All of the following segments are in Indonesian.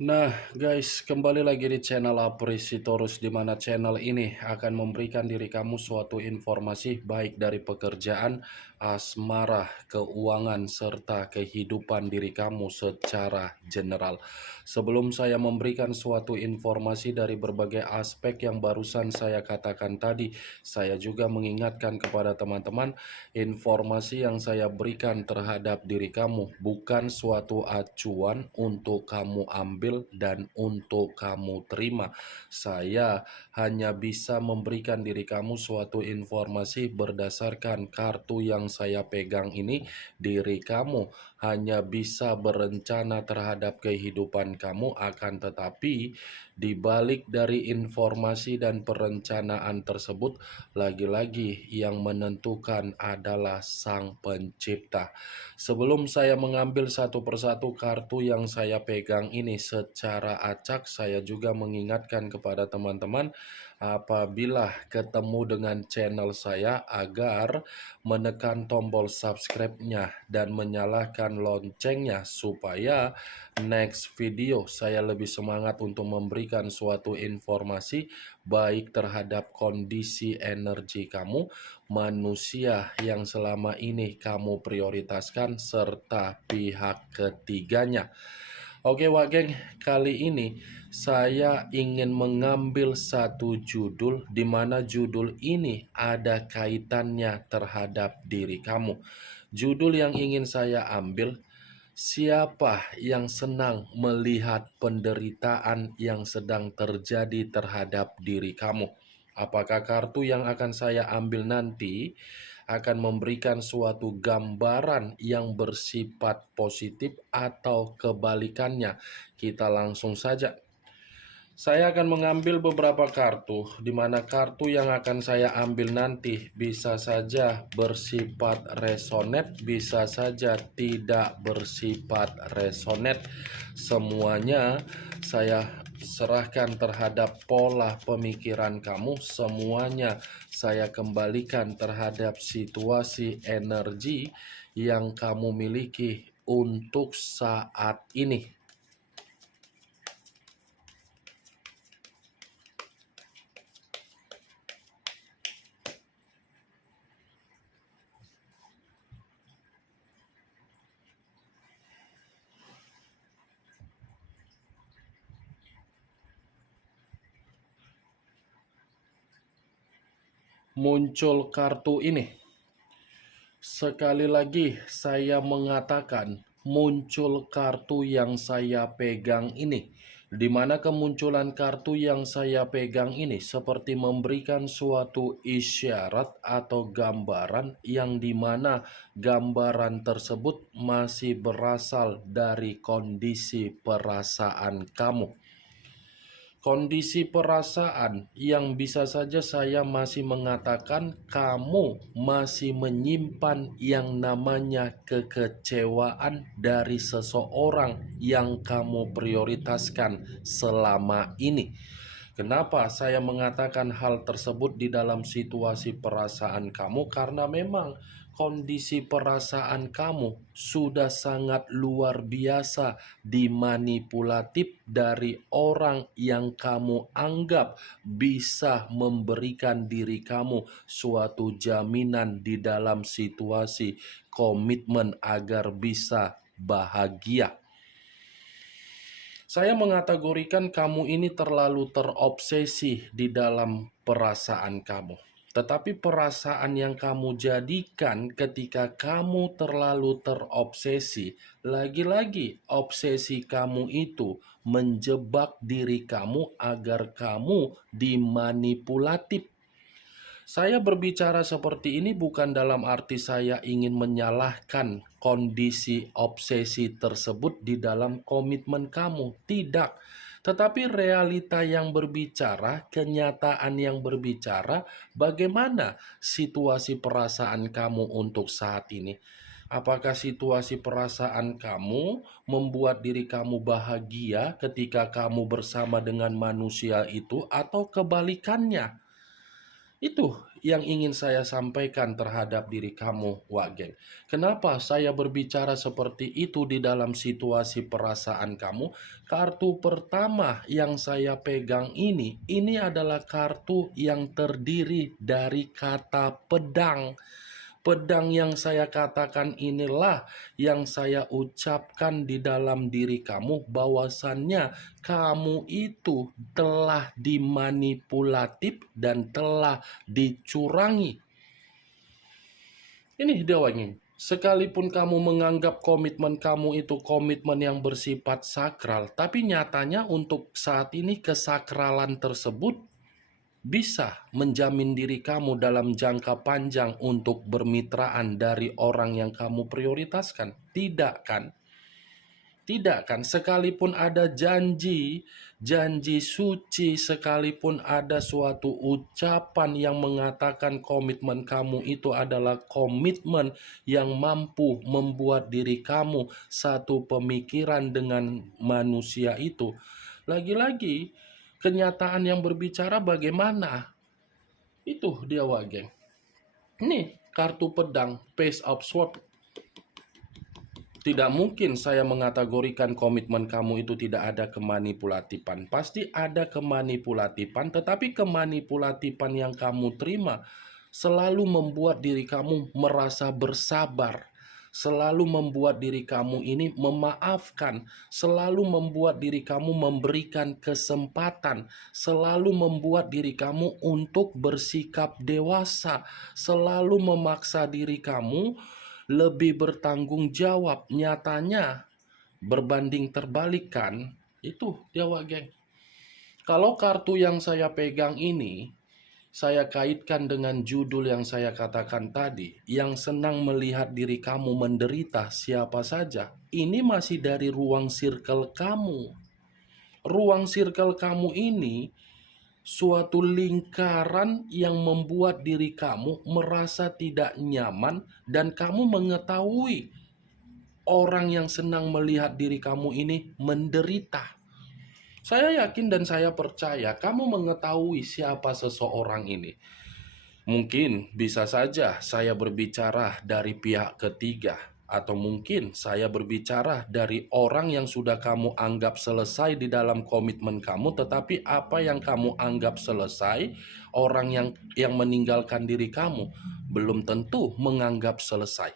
Nah, guys, kembali lagi di channel Apresitorus, di mana channel ini akan memberikan diri kamu suatu informasi baik dari pekerjaan, asmara, keuangan, serta kehidupan diri kamu secara general. Sebelum saya memberikan suatu informasi dari berbagai aspek yang barusan saya katakan tadi, saya juga mengingatkan kepada teman-teman, informasi yang saya berikan terhadap diri kamu bukan suatu acuan untuk kamu ambil dan untuk kamu terima. Saya hanya bisa memberikan diri kamu suatu informasi berdasarkan kartu yang saya pegang ini. Diri kamu hanya bisa berencana terhadap kehidupan kamu, akan tetapi di balik dari informasi dan perencanaan tersebut, lagi-lagi yang menentukan adalah Sang Pencipta. Sebelum saya mengambil satu persatu kartu yang saya pegang ini secara acak, saya juga mengingatkan kepada teman-teman apabila ketemu dengan channel saya agar menekan tombol subscribe-nya dan menyalakan loncengnya supaya next video saya lebih semangat untuk memberikan suatu informasi baik terhadap kondisi energi kamu, manusia yang selama ini kamu prioritaskan, serta pihak ketiganya. Oke Wak Geng, kali ini saya ingin mengambil satu judul di mana judul ini ada kaitannya terhadap diri kamu. Judul yang ingin saya ambil, siapa yang senang melihat penderitaan yang sedang terjadi terhadap diri kamu? Apakah kartu yang akan saya ambil nanti akan memberikan suatu gambaran yang bersifat positif atau kebalikannya? Kita langsung saja. Saya akan mengambil beberapa kartu, di mana kartu yang akan saya ambil nanti bisa saja bersifat resonate, bisa saja tidak bersifat resonate. Semuanya saya serahkan terhadap pola pemikiran kamu, semuanya saya kembalikan terhadap situasi energi yang kamu miliki untuk saat ini. Muncul kartu ini. Sekali lagi saya mengatakan muncul kartu yang saya pegang ini, di mana kemunculan kartu yang saya pegang ini seperti memberikan suatu isyarat atau gambaran yang dimana gambaran tersebut masih berasal dari kondisi perasaan kamu. Kondisi perasaan yang bisa saja saya masih mengatakan kamu masih menyimpan yang namanya kekecewaan dari seseorang yang kamu prioritaskan selama ini. Kenapa saya mengatakan hal tersebut di dalam situasi perasaan kamu? Karena memang kondisi perasaan kamu sudah sangat luar biasa dimanipulatif dari orang yang kamu anggap bisa memberikan diri kamu suatu jaminan di dalam situasi komitmen agar bisa bahagia. Saya mengategorikan kamu ini terlalu terobsesi di dalam perasaan kamu. Tetapi perasaan yang kamu jadikan ketika kamu terlalu terobsesi, lagi-lagi obsesi kamu itu menjebak diri kamu agar kamu dimanipulatif. Saya berbicara seperti ini bukan dalam arti saya ingin menyalahkan kondisi obsesi tersebut di dalam komitmen kamu. Tidak. Tetapi realita yang berbicara, kenyataan yang berbicara, bagaimana situasi perasaan kamu untuk saat ini? Apakah situasi perasaan kamu membuat diri kamu bahagia ketika kamu bersama dengan manusia itu, atau kebalikannya? Itu yang ingin saya sampaikan terhadap diri kamu, Wagen. Kenapa saya berbicara seperti itu di dalam situasi perasaan kamu? Kartu pertama yang saya pegang ini adalah kartu yang terdiri dari kata pedang. Pedang yang saya katakan inilah yang saya ucapkan di dalam diri kamu, bahwasannya kamu itu telah dimanipulatif dan telah dicurangi. Ini dewangi. Sekalipun kamu menganggap komitmen kamu itu komitmen yang bersifat sakral, tapi nyatanya untuk saat ini kesakralan tersebut bisa menjamin diri kamu dalam jangka panjang untuk bermitraan dari orang yang kamu prioritaskan? Tidak kan? Tidak kan? Sekalipun ada janji, janji suci, sekalipun ada suatu ucapan yang mengatakan komitmen kamu itu adalah komitmen yang mampu membuat diri kamu satu pemikiran dengan manusia itu. Lagi-lagi, kenyataan yang berbicara bagaimana? Itu dia Wageng. Ini kartu pedang, Page of Swords. Tidak mungkin saya mengategorikan komitmen kamu itu tidak ada kemanipulatifan. Pasti ada kemanipulatifan, tetapi kemanipulatifan yang kamu terima selalu membuat diri kamu merasa bersabar, selalu membuat diri kamu ini memaafkan, selalu membuat diri kamu memberikan kesempatan, selalu membuat diri kamu untuk bersikap dewasa, selalu memaksa diri kamu lebih bertanggung jawab. Nyatanya berbanding terbalikan itu dia geng. Kalau kartu yang saya pegang ini saya kaitkan dengan judul yang saya katakan tadi, yang senang melihat diri kamu menderita siapa saja. Ini masih dari ruang circle kamu. Ruang circle kamu ini suatu lingkaran yang membuat diri kamu merasa tidak nyaman dan kamu mengetahui orang yang senang melihat diri kamu ini menderita. Saya yakin dan saya percaya kamu mengetahui siapa seseorang ini. Mungkin bisa saja saya berbicara dari pihak ketiga, atau mungkin saya berbicara dari orang yang sudah kamu anggap selesai di dalam komitmen kamu, tetapi apa yang kamu anggap selesai, orang yang meninggalkan diri kamu belum tentu menganggap selesai.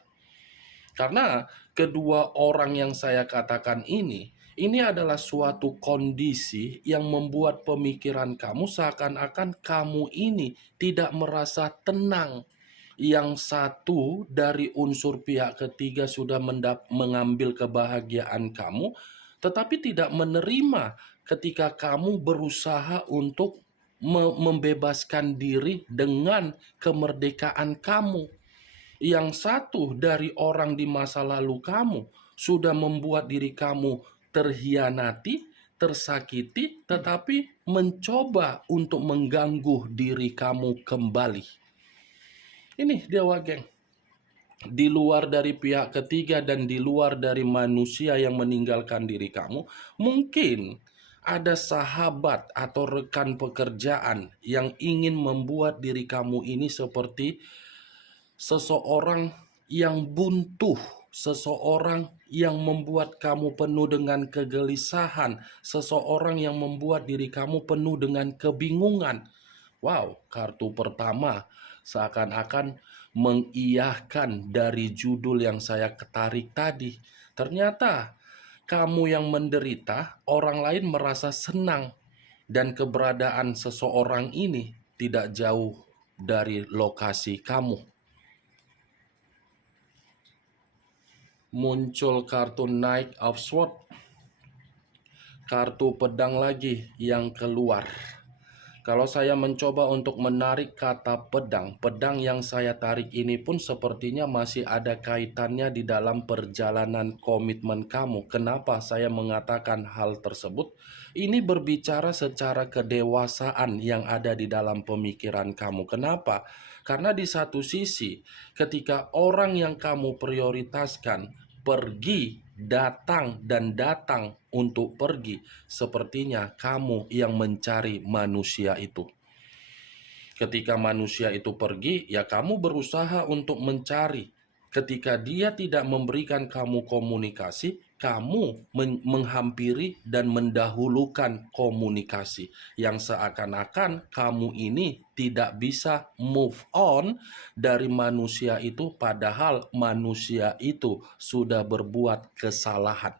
Karena kedua orang yang saya katakan ini adalah suatu kondisi yang membuat pemikiran kamu seakan-akan kamu ini tidak merasa tenang. Yang satu dari unsur pihak ketiga sudah mengambil kebahagiaan kamu, tetapi tidak menerima ketika kamu berusaha untuk membebaskan diri dengan kemerdekaan kamu. Yang satu dari orang di masa lalu kamu sudah membuat diri kamu terhianati, tersakiti, tetapi mencoba untuk mengganggu diri kamu kembali. Ini Dewa Geng. Di luar dari pihak ketiga dan di luar dari manusia yang meninggalkan diri kamu, mungkin ada sahabat atau rekan pekerjaan yang ingin membuat diri kamu ini seperti seseorang yang buntu, seseorang yang membuat kamu penuh dengan kegelisahan, seseorang yang membuat diri kamu penuh dengan kebingungan. Wow, kartu pertama seakan-akan mengiyahkan dari judul yang saya ketarik tadi. Ternyata kamu yang menderita, orang lain merasa senang, dan keberadaan seseorang ini tidak jauh dari lokasi kamu. Muncul kartu Knight of Swords, kartu pedang lagi yang keluar. Kalau saya mencoba untuk menarik kata pedang, pedang yang saya tarik ini pun sepertinya masih ada kaitannya di dalam perjalanan komitmen kamu. Kenapa saya mengatakan hal tersebut? Ini berbicara secara kedewasaan yang ada di dalam pemikiran kamu. Kenapa? Karena di satu sisi, ketika orang yang kamu prioritaskan pergi, datang, dan datang untuk pergi, sepertinya kamu yang mencari manusia itu. Ketika manusia itu pergi, ya kamu berusaha untuk mencari. Ketika dia tidak memberikan kamu komunikasi, kamu menghampiri dan mendahulukan komunikasi. Yang seakan-akan kamu ini tidak bisa move on dari manusia itu, padahal manusia itu sudah berbuat kesalahan.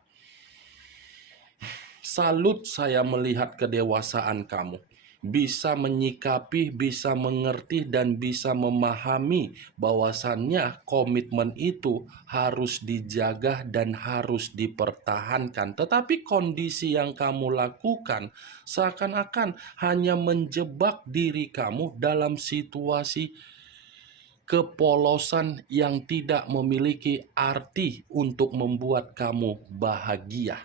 Salut saya melihat kedewasaan kamu. Bisa menyikapi, bisa mengerti, dan bisa memahami bahwasannya komitmen itu harus dijaga dan harus dipertahankan. Tetapi kondisi yang kamu lakukan seakan-akan hanya menjebak diri kamu dalam situasi kepolosan yang tidak memiliki arti untuk membuat kamu bahagia.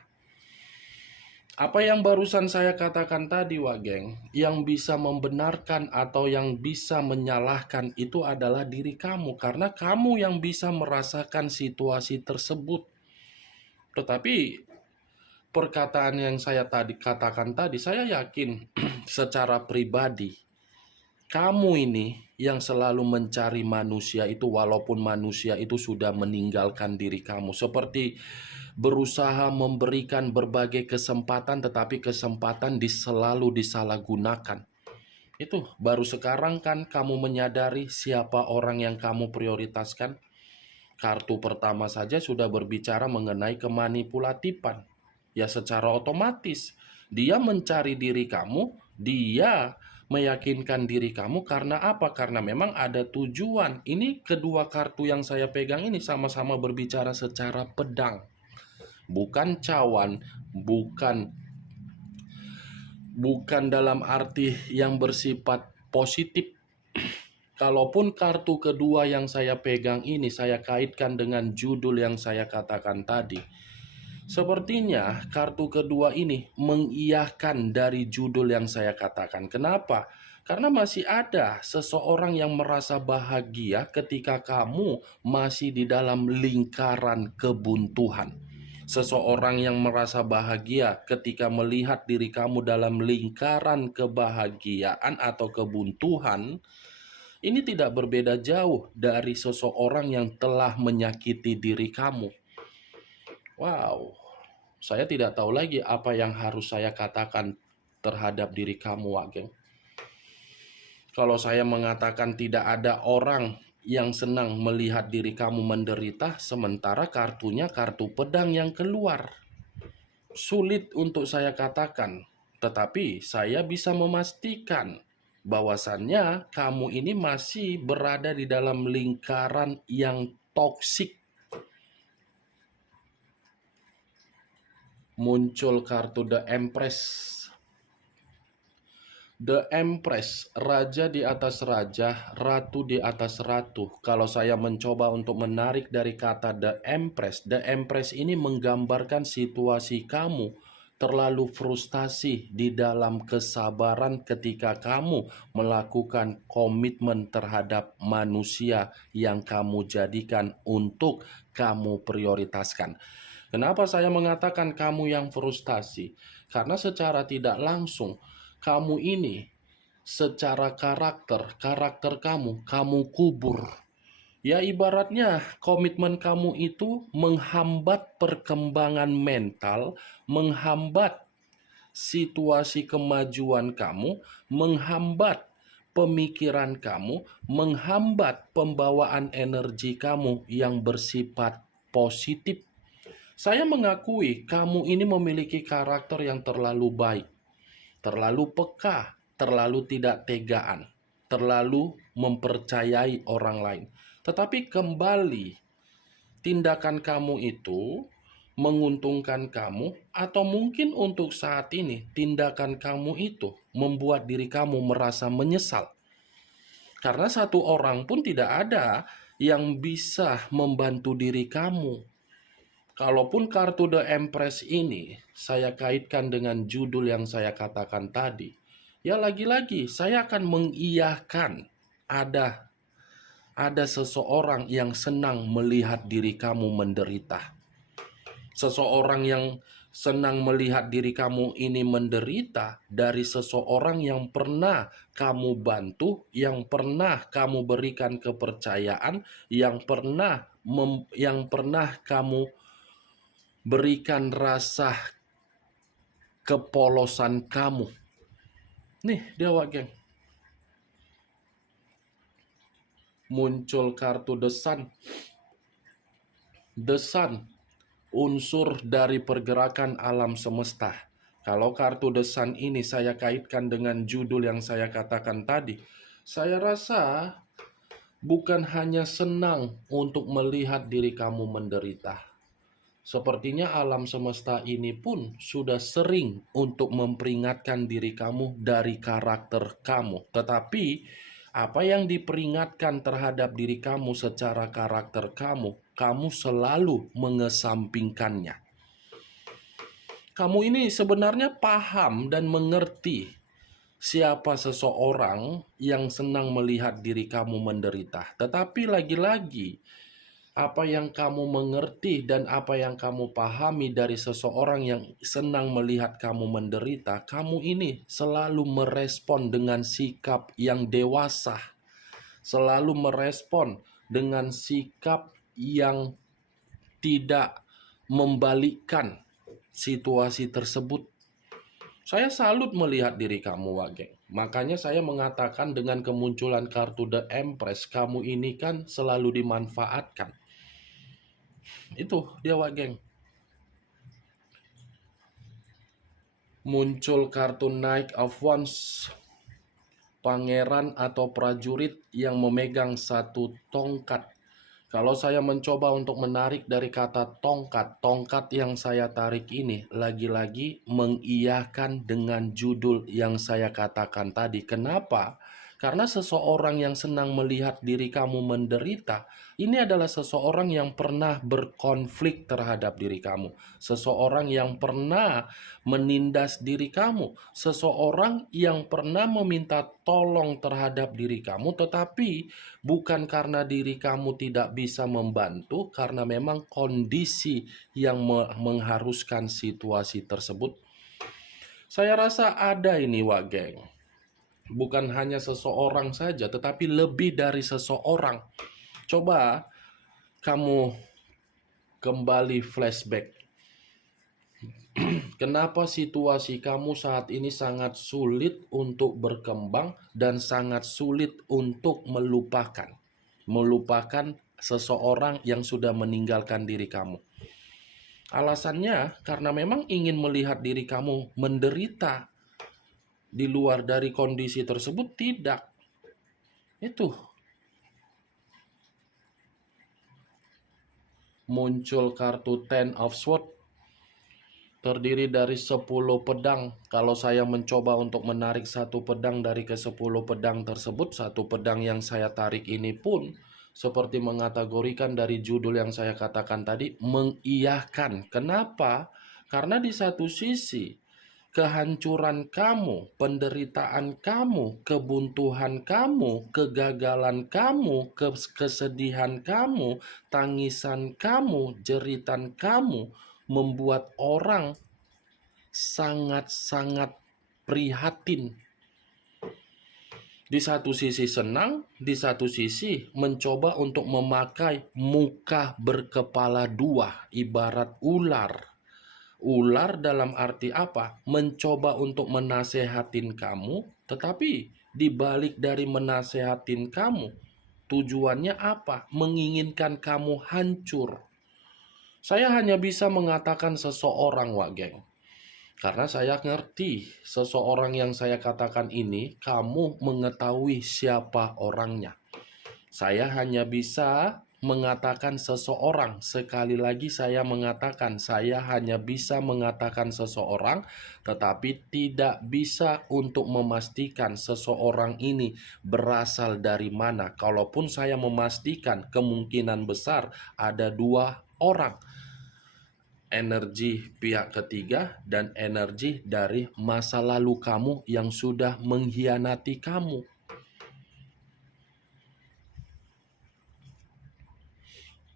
Apa yang barusan saya katakan tadi, Wak Geng, yang bisa membenarkan atau yang bisa menyalahkan itu adalah diri kamu, karena kamu yang bisa merasakan situasi tersebut. Tetapi perkataan yang saya tadi katakan tadi, saya yakin secara pribadi kamu ini yang selalu mencari manusia itu walaupun manusia itu sudah meninggalkan diri kamu. Seperti berusaha memberikan berbagai kesempatan tetapi kesempatan selalu disalahgunakan. Itu baru sekarang kan kamu menyadari siapa orang yang kamu prioritaskan. Kartu pertama saja sudah berbicara mengenai kemanipulatifan. Ya secara otomatis dia mencari diri kamu, dia meyakinkan diri kamu karena apa? Karena memang ada tujuan. Ini kedua kartu yang saya pegang ini sama-sama berbicara secara pedang. Bukan cawan, bukan dalam arti yang bersifat positif. Kalaupun kartu kedua yang saya pegang ini saya kaitkan dengan judul yang saya katakan tadi, sepertinya kartu kedua ini mengiyahkan dari judul yang saya katakan. Kenapa? Karena masih ada seseorang yang merasa bahagia ketika kamu masih di dalam lingkaran kebuntuan. Seseorang yang merasa bahagia ketika melihat diri kamu dalam lingkaran kebahagiaan atau kebuntuan. Ini tidak berbeda jauh dari seseorang yang telah menyakiti diri kamu. Wow, saya tidak tahu lagi apa yang harus saya katakan terhadap diri kamu, Wak Geng. Kalau saya mengatakan tidak ada orang yang senang melihat diri kamu menderita, sementara kartunya kartu pedang yang keluar. Sulit untuk saya katakan, tetapi saya bisa memastikan bahwasannya kamu ini masih berada di dalam lingkaran yang toksik. Muncul kartu The Empress. The Empress, raja di atas raja, ratu di atas ratu. Kalau saya mencoba untuk menarik dari kata The Empress ini menggambarkan situasi kamu terlalu frustasi di dalam kesabaran ketika kamu melakukan komitmen terhadap manusia yang kamu jadikan untuk kamu prioritaskan. Kenapa saya mengatakan kamu yang frustasi? Karena secara tidak langsung kamu ini secara karakter kamu kubur. Ya ibaratnya komitmen kamu itu menghambat perkembangan mental, menghambat situasi kemajuan kamu, menghambat pemikiran kamu, menghambat pembawaan energi kamu yang bersifat positif. Saya mengakui kamu ini memiliki karakter yang terlalu baik, terlalu peka, terlalu tidak tegaan, terlalu mempercayai orang lain. Tetapi kembali, tindakan kamu itu menguntungkan kamu, atau mungkin untuk saat ini tindakan kamu itu membuat diri kamu merasa menyesal. Karena satu orang pun tidak ada yang bisa membantu diri kamu. Kalaupun kartu The Empress ini saya kaitkan dengan judul yang saya katakan tadi, ya lagi-lagi saya akan mengiyahkan ada seseorang yang senang melihat diri kamu menderita. Seseorang yang senang melihat diri kamu ini menderita dari seseorang yang pernah kamu bantu, yang pernah kamu berikan kepercayaan, yang pernah kamu berikan rasa kepolosan kamu. Nih dia geng, muncul kartu The Sun. The Sun, unsur dari pergerakan alam semesta. Kalau kartu The Sun ini saya kaitkan dengan judul yang saya katakan tadi, saya rasa bukan hanya senang untuk melihat diri kamu menderita. Sepertinya alam semesta ini pun sudah sering untuk memperingatkan diri kamu dari karakter kamu. Tetapi apa yang diperingatkan terhadap diri kamu secara karakter kamu, kamu selalu mengesampingkannya. Kamu ini sebenarnya paham dan mengerti siapa seseorang yang senang melihat diri kamu menderita. Tetapi lagi-lagi, apa yang kamu mengerti dan apa yang kamu pahami dari seseorang yang senang melihat kamu menderita, kamu ini selalu merespon dengan sikap yang dewasa, selalu merespon dengan sikap yang tidak membalikkan situasi tersebut. Saya salut melihat diri kamu, Wageng. Makanya saya mengatakan dengan kemunculan kartu The Empress, kamu ini kan selalu dimanfaatkan. Itu dia, Wageng. Muncul kartu Knight of Wands. Pangeran atau prajurit yang memegang satu tongkat. Kalau saya mencoba untuk menarik dari kata tongkat, tongkat yang saya tarik ini lagi-lagi mengiyakan dengan judul yang saya katakan tadi. Kenapa? Karena seseorang yang senang melihat diri kamu menderita, ini adalah seseorang yang pernah berkonflik terhadap diri kamu. Seseorang yang pernah menindas diri kamu. Seseorang yang pernah meminta tolong terhadap diri kamu, tetapi bukan karena diri kamu tidak bisa membantu, karena memang kondisi yang mengharuskan situasi tersebut. Saya rasa ada ini, Wageng. Bukan hanya seseorang saja, tetapi lebih dari seseorang. Coba kamu kembali flashback. Kenapa situasi kamu saat ini sangat sulit untuk berkembang dan sangat sulit untuk melupakan? Melupakan seseorang yang sudah meninggalkan diri kamu. Alasannya karena memang ingin melihat diri kamu menderita. Di luar dari kondisi tersebut tidak. Itu muncul kartu Ten of Swords, terdiri dari 10 pedang. Kalau saya mencoba untuk menarik satu pedang dari ke-10 pedang tersebut, satu pedang yang saya tarik ini pun seperti mengategorikan dari judul yang saya katakan tadi, mengiyahkan. Kenapa? Karena di satu sisi kehancuran kamu, penderitaan kamu, kebuntuan kamu, kegagalan kamu, kesedihan kamu, tangisan kamu, jeritan kamu membuat orang sangat-sangat prihatin. Di satu sisi senang, di satu sisi mencoba untuk memakai muka berkepala dua, ibarat ular. Ular dalam arti apa? Mencoba untuk menasehatin kamu, tetapi dibalik dari menasehatin kamu, tujuannya apa? Menginginkan kamu hancur. Saya hanya bisa mengatakan seseorang, Wageng. Karena saya ngerti seseorang yang saya katakan ini, kamu mengetahui siapa orangnya. Saya hanya bisa mengatakan seseorang. Sekali lagi saya mengatakan, saya hanya bisa mengatakan seseorang, tetapi tidak bisa untuk memastikan seseorang ini berasal dari mana. Kalaupun saya memastikan, kemungkinan besar ada 2 orang. Energi pihak ketiga dan energi dari masa lalu kamu yang sudah mengkhianati kamu.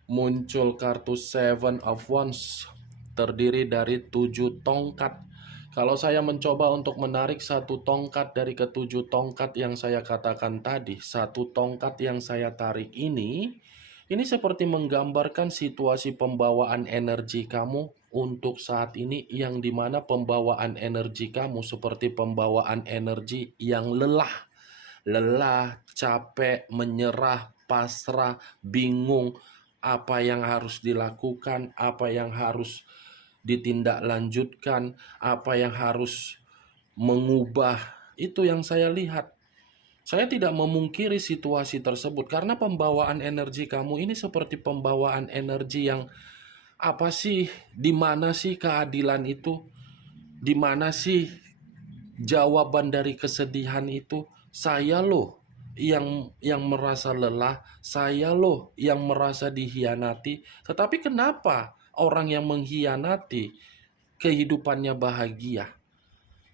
Muncul kartu Seven of Wands, terdiri dari 7 tongkat. Kalau saya mencoba untuk menarik satu tongkat dari ketujuh tongkat yang saya katakan tadi, satu tongkat yang saya tarik ini seperti menggambarkan situasi pembawaan energi kamu untuk saat ini, yang dimana pembawaan energi kamu seperti pembawaan energi yang lelah, capek, menyerah, pasrah, bingung, apa yang harus dilakukan, apa yang harus ditindaklanjutkan, apa yang harus mengubah. Itu yang saya lihat. Saya tidak memungkiri situasi tersebut karena pembawaan energi kamu ini seperti pembawaan energi yang apa sih? Di mana sih keadilan itu? Di mana sih jawaban dari kesedihan itu? Saya loh yang merasa lelah, saya loh yang merasa dihianati. Tetapi kenapa orang yang mengkhianati kehidupannya bahagia?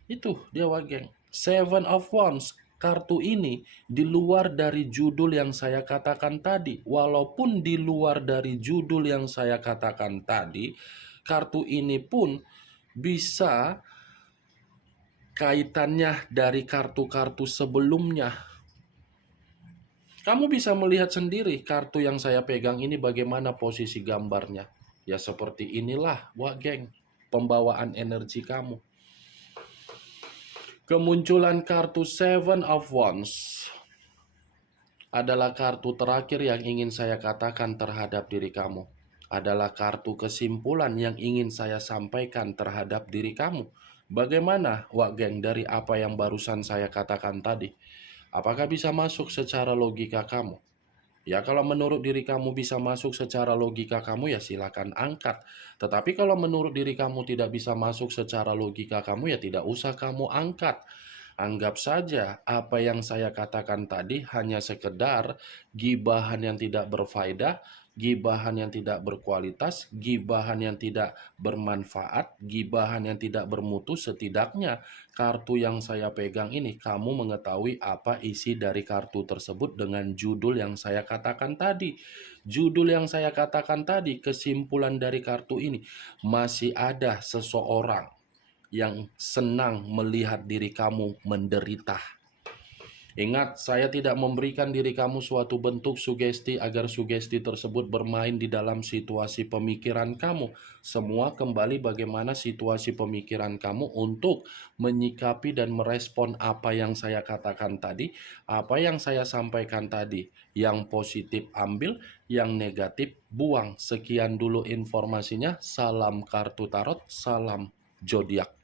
Itu dia Wageng. Seven of Wands. Kartu ini di luar dari judul yang saya katakan tadi. Walaupun di luar dari judul yang saya katakan tadi, kartu ini pun bisa kaitannya dari kartu-kartu sebelumnya. Kamu bisa melihat sendiri kartu yang saya pegang ini bagaimana posisi gambarnya. Ya seperti inilah, Wageng, pembawaan energi kamu. Kemunculan kartu Seven of Wands adalah kartu terakhir yang ingin saya katakan terhadap diri kamu. Adalah kartu kesimpulan yang ingin saya sampaikan terhadap diri kamu. Bagaimana, Wak Geng, dari apa yang barusan saya katakan tadi? Apakah bisa masuk secara logika kamu? Ya, kalau menurut diri kamu bisa masuk secara logika kamu, ya silakan angkat. Tetapi kalau menurut diri kamu tidak bisa masuk secara logika kamu, ya tidak usah kamu angkat. Anggap saja apa yang saya katakan tadi hanya sekedar gibahan yang tidak berfaedah, gibahan yang tidak berkualitas, gibahan yang tidak bermanfaat, gibahan yang tidak bermutu. Setidaknya kartu yang saya pegang ini, kamu mengetahui apa isi dari kartu tersebut dengan judul yang saya katakan tadi. Judul yang saya katakan tadi, kesimpulan dari kartu ini, masih ada seseorang yang senang melihat diri kamu menderita. Ingat, saya tidak memberikan diri kamu suatu bentuk sugesti agar sugesti tersebut bermain di dalam situasi pemikiran kamu. Semua kembali bagaimana situasi pemikiran kamu untuk menyikapi dan merespon apa yang saya katakan tadi, apa yang saya sampaikan tadi. Yang positif ambil, yang negatif buang. Sekian dulu informasinya. Salam kartu tarot, salam zodiak.